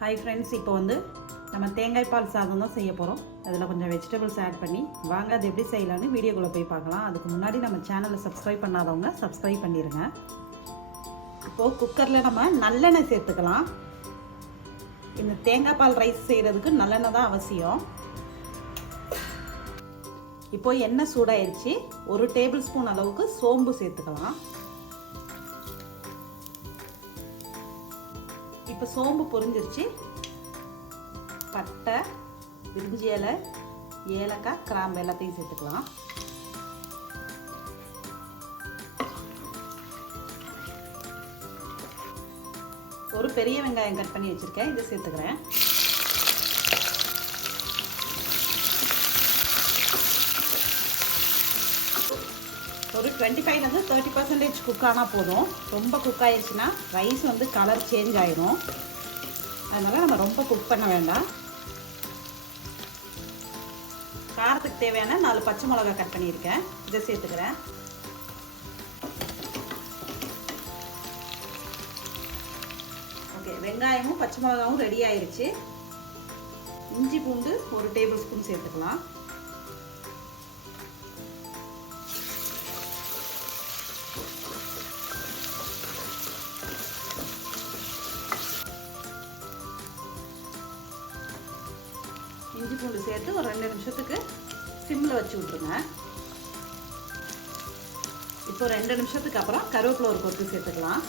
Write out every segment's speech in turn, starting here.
Hi friends, இப்போ நம்ம தேங்காய் பால் சாதம் தான் செய்ய போகிறோம். அதில் கொஞ்சம் வெஜிடபிள்ஸ் ஆட் பண்ணி வாங்க அது எப்படி செய்யலான்னு வீடியோக்குள்ளே போய் பார்க்கலாம். அதுக்கு முன்னாடி நம்ம சேனலை சப்ஸ்கிரைப் பண்ணாதவங்க சப்ஸ்கிரைப் பண்ணிடுங்க. இப்போது குக்கரில் நம்ம நல்லெண்ணெய் சேர்த்துக்கலாம். இந்த தேங்காய் பால் ரைஸ் செய்கிறதுக்கு நல்லெண்ணெய் தான் அவசியம். இப்போது எண்ணெய் சூடாயிருச்சு. 1 டேபிள் ஸ்பூன் அளவுக்கு சோம்பு சேர்த்துக்கலாம். இப்போ சோம்பு பொரிஞ்சிருச்சு. பட்டை, பிரிஞ்சி இலை, ஏலக்காய், கிராம்பு எல்லாத்தையும் சேர்த்துக்கலாம். ஒரு பெரிய வெங்காயம் கட் பண்ணி வச்சிருக்கேன், இதை சேர்த்துக்கிறேன். ஒரு 25-30% குக் ஆனால் போதும். ரொம்ப குக் ஆயிடுச்சுன்னா ரைஸ் கலர் சேஞ்ச் ஆயிடும். அதனால் நம்ம ரொம்ப குக் பண்ண வேண்டாம். காரத்துக்கு தேவையான 4 பச்சை மிளகாய் கட் பண்ணியிருக்கேன், இதை சேர்த்துக்கிறேன். ஓகே, வெங்காயமும் பச்சை மிளகாவும் ரெடி ஆயிடுச்சு. இஞ்சி பூண்டு 1 டேபிள் ஸ்பூன் சேர்த்துக்கலாம். இஞ்சி பூண்டு சேர்த்து ஒரு 2 நிமிஷத்துக்கு சிம்மில் வச்சு விட்டுருங்க. இப்போ 2 நிமிஷத்துக்கு அப்புறம் கருவேப்பிலை ஒரு கொத்து சேர்த்துக்கலாம்.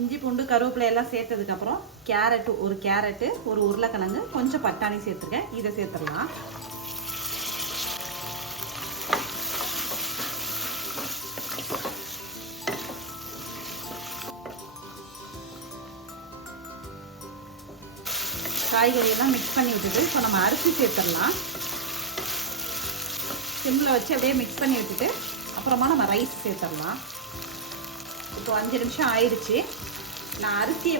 இஞ்சி பூண்டு கருவேப்பிலை எல்லாம் சேர்த்ததுக்கப்புறம் ஒரு கேரட்டு, ஒரு உருளைக்கிழங்கு, கொஞ்சம் பட்டாணி சேர்த்துருக்கேன், இதை சேர்த்துடலாம். காய்கறியெல்லாம் மிக்ஸ் பண்ணி விட்டுட்டு இப்போ நம்ம அரிசி சேர்த்துடலாம். சிம்மில் வச்சு அப்படியே மிக்ஸ் பண்ணி விட்டுட்டு அப்புறமா நம்ம ரைஸ் சேர்த்துடலாம். இப்போ 5 நிமிஷம் ஆயிடுச்சு. நான் அரிசியை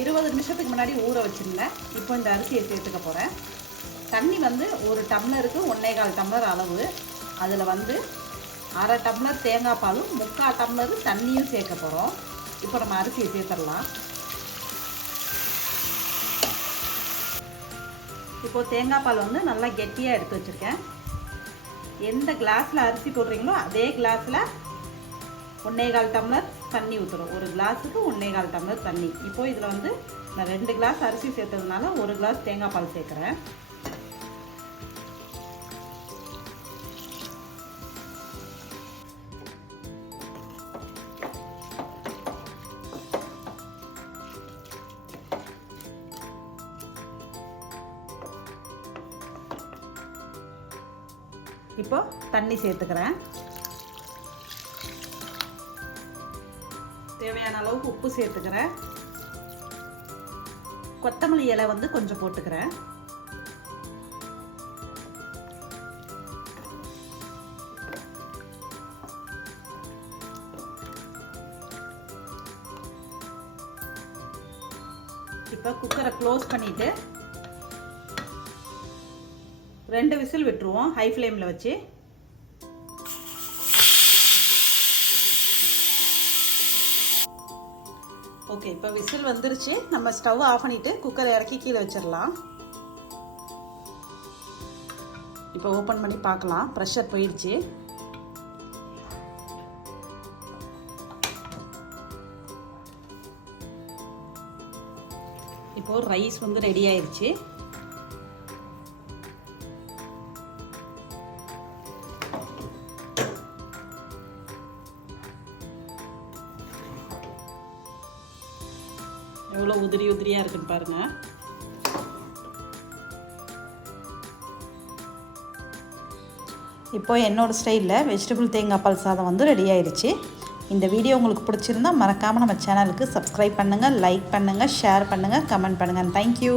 20 நிமிஷத்துக்கு முன்னாடி ஊற வச்சுருந்தேன். இப்போ இந்த அரிசியை சேர்த்துக்க போகிறேன். தண்ணி 1 டம்ளருக்கு 1.25 டம்ளர் அளவு. அதில் 1/2 டம்ளர் தேங்காய் பாலும் 3/4 டம்ளர் தண்ணியும் சேர்க்க போகிறோம். இப்போ நம்ம அரிசியை சேர்த்துடலாம். இப்போது தேங்காய் பால் நல்லா கெட்டியாக எடுத்து வச்சுருக்கேன். எந்த கிளாஸில் அரிசி போடுறீங்களோ அதே கிளாஸில் 1.25 டம்ளர் தண்ணி ஊற்றுறோம். ஒரு கிளாஸுக்கு 1.25 டம்ளர் தண்ணி. இப்போது இதில் நான் 2 கிளாஸ் அரிசி சேர்த்ததுனால 1 கிளாஸ் தேங்காய் பால் சேர்க்குறேன். இப்போ தண்ணி சேர்த்துக்கிறேன். தேவையான அளவுக்கு உப்பு சேர்த்துக்கிறேன். கொத்தமல்லி இலை கொஞ்சம் போட்டுக்கிறேன். இப்போ குக்கரை க்ளோஸ் பண்ணிட்டு 2 விசில் விட்டுருவோம் ஹை ஃப்ளேமில் வச்சு. ஓகே, இப்போ விசில் வந்துருச்சு. நம்ம ஸ்டவ் ஆஃப் பண்ணிவிட்டு குக்கரை இறக்கி கீழே வச்சிடலாம். இப்போ ஓப்பன் பண்ணி பார்க்கலாம். ப்ரெஷர் போயிடுச்சு. இப்போது ரைஸ் ரெடி ஆயிடுச்சு. எவ்வளோ உதிரி உதிரியாக இருக்குன்னு பாருங்கள். இப்போ என்னோடய ஸ்டைலில் வெஜிடபிள் தேங்காய் பால் சாதம் ரெடி ஆயிடுச்சு. இந்த வீடியோ உங்களுக்கு பிடிச்சிருந்தா மறக்காமல் நம்ம சேனலுக்கு சப்ஸ்கிரைப் பண்ணுங்கள், லைக் பண்ணுங்கள், ஷேர் பண்ணுங்கள், கமெண்ட் பண்ணுங்கள். தேங்க்யூ.